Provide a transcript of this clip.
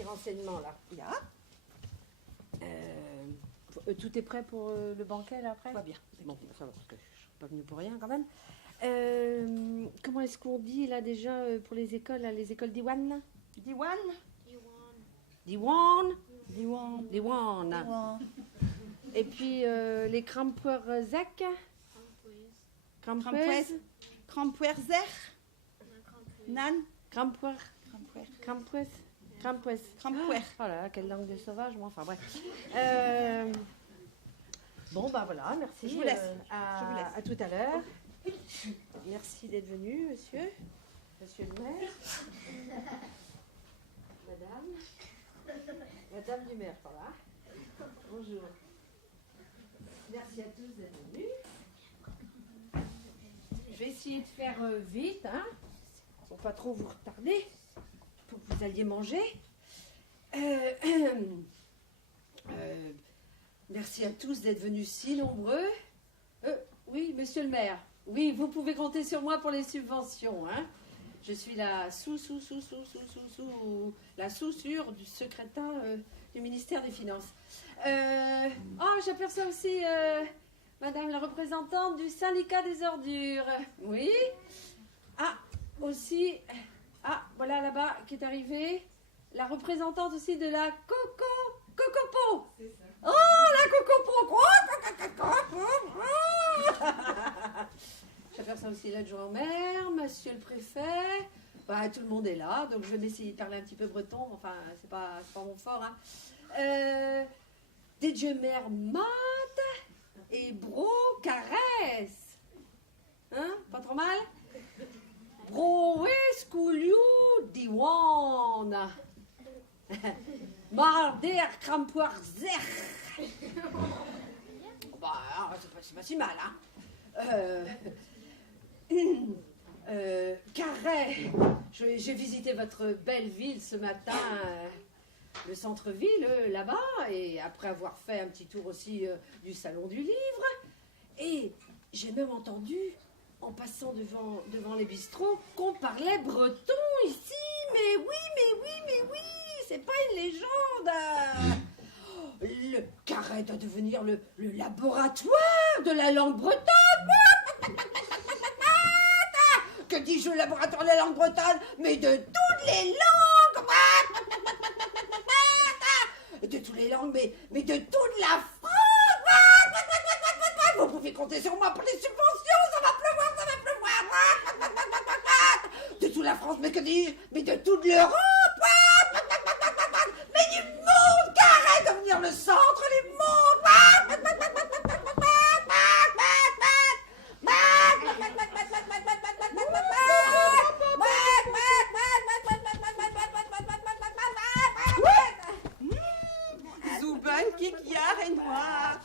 petits renseignements là. Ja, Tout est prêt pour le banquet là après? va bien. Bon, ça va, parce que je suis pas venue pour rien quand même. Comment est-ce qu'on dit là déjà pour les écoles, là, les écoles d'Iwan là? Diwan? Diwan? Diwan. Diwan. Diwan. Et puis les Krampuerzek? Krampuez. Krampuerzer. Nan. Krampuer. Krampuer. Krampuez. Krampuez. Krampuer. Oh là là, quelle langue de sauvage, moi. Enfin bref. Bon, bah voilà, merci. Je vous laisse. À, Je vous laisse. à tout à l'heure. Merci d'être venu, monsieur. Monsieur le maire. Madame. Madame du maire, par là. Bonjour. Merci à tous d'être venus. Je vais essayer de faire vite, hein, pour pas trop vous retarder, pour que vous alliez manger. Merci à tous d'être venus si nombreux. Oui, monsieur le maire. Oui, vous pouvez compter sur moi pour les subventions, hein. Je suis la la sous-sûre du secrétaire du ministère des Finances. Oh, j'aperçois aussi madame la représentante du syndicat des ordures. Oui. Ah, aussi. Ah, voilà là-bas qui est arrivée. La représentante aussi de la Cocopo. C'est ça. Oh, la Cocopo. J'aperçois aussi l'adjoint au maire, monsieur le préfet. Bah, tout le monde est là, donc je vais essayer de parler un petit peu breton. Enfin, c'est pas mon fort, hein. Dejemer Mat et Bro Caresse. Hein? Pas trop mal? Bro Escouliou Diwan. Marder Krampuerzer. Bah, c'est pas si mal, hein. Carré, j'ai visité votre belle ville ce matin, le centre-ville, là-bas, et après avoir fait un petit tour aussi du salon du livre. Et j'ai même entendu, en passant devant les bistrots, qu'on parlait breton ici. Mais oui, c'est pas une légende. Le Carré doit devenir le laboratoire de la langue bretonne. Que dis-je, le laboratoire de la langue bretonne, mais de toutes les langues. De toutes les langues, mais de toute la France. Vous pouvez compter sur moi pour les subventions, ça va pleuvoir. De toute la France, mais que dis-je, mais de toute l'Europe. Mais du monde, Carré, devenir le centre du monde. Zuben, kikjaar en waard.